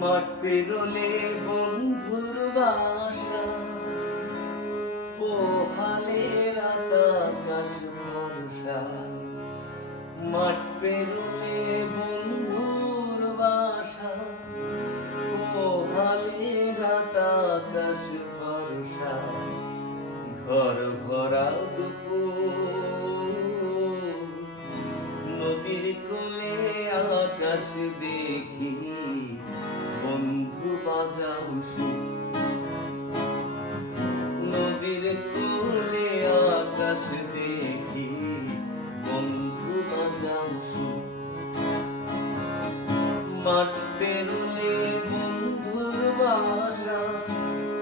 মাঠ পেরোলে বন্ধুর বাসা, পোহালে রাত আকাশ ভরসা। মাঠ পেরোলে বন্ধুর বাসা, পোহালে রাত আকাশ ভরসা। ঘর ভরা দুপুর, নদীর কোলে আকাশ দেখি, বন্ধু বাজাও সুর। নদীর কোলে আকাশ দেখি, বন্ধু বাজাও সুর। মাঠ পেরোলে বন্ধুর বাসা,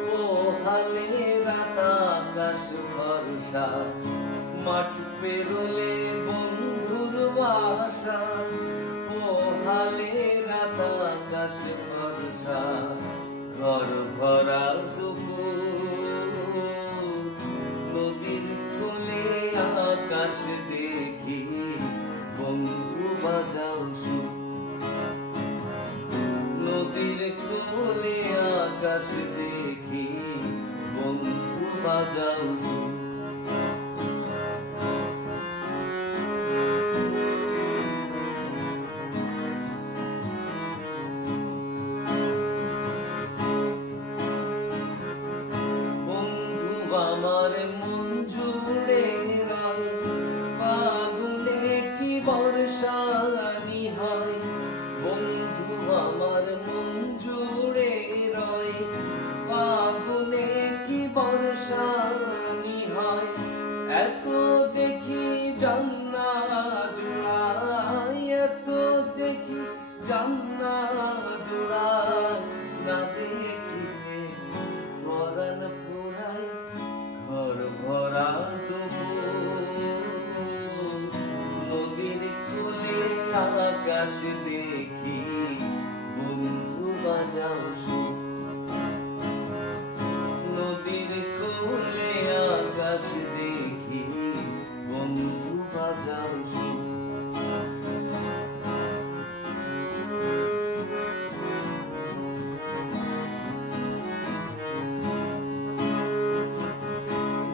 পোহালে রাত আকাশ ভরসা। মাঠ পেরোলে বন্ধুর বাসা, পোহালে রাত আকাশ ভরসা। ঘর ভরা দুপুর, নদীর কোলে আকাশ দেখি, বন্ধু বাজাও সুর। নদীর কোলে আকাশ দেখি, বন্ধু বাজাও সুর। আমার মন জুড়ে রয়, ফাগুনে কি বর্ষানি হয়। বন্ধু আমার মন জুড়ে রয়, ফাগুনে কি বর্ষানি হয়। এত দেখি জান্না জোড়ায়, এত দেখি জান্না জোড়ায়। না দেখিলে পরাণ পোড়ায়, ঘর ভরা দুপুর, নদীর কোলে আকাশ দেখি, বন্ধু বাজাও সুর। নদীর কোলে আকাশ দেখি, বন্ধু বাজাও সুর।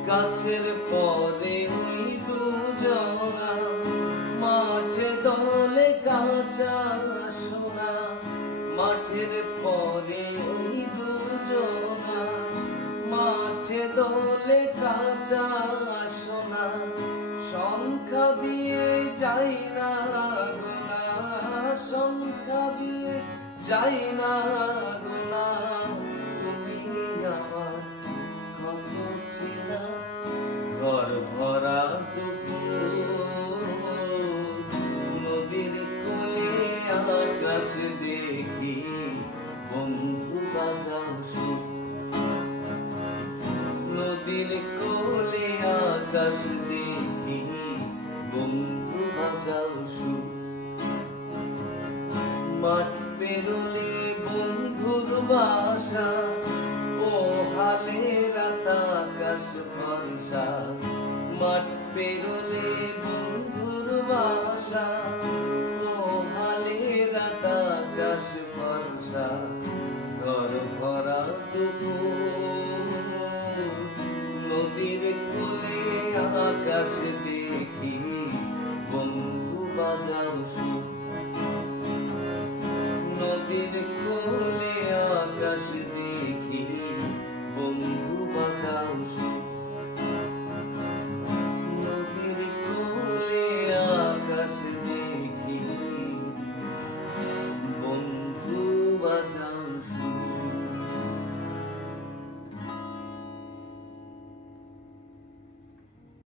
গাছের পরে ওই দুজনা, মাঠে দলে কাঁচা সোনা। মাঠের পরে ওই দুজনা, মাঠে দলে কাঁচা সোনা। সংখ্যা দিয়ে যাই না গোনা, সংখ্যা দিয়ে যাই না গোনা। তুমি আমার কত চেনা, ঘর ভরা দুপুর, নদীর কোলে আকাশ দেখি, বন্ধু বাজাও সুর। নদীর কোলে আকাশ দেখি, বন্ধু বাজাও সুর। মাঠ পেরোলে বন্ধুর বাসা, পোহালে রাত আকাশ ভরসা। মাঠ পেরোলে বন্ধুর বাসা,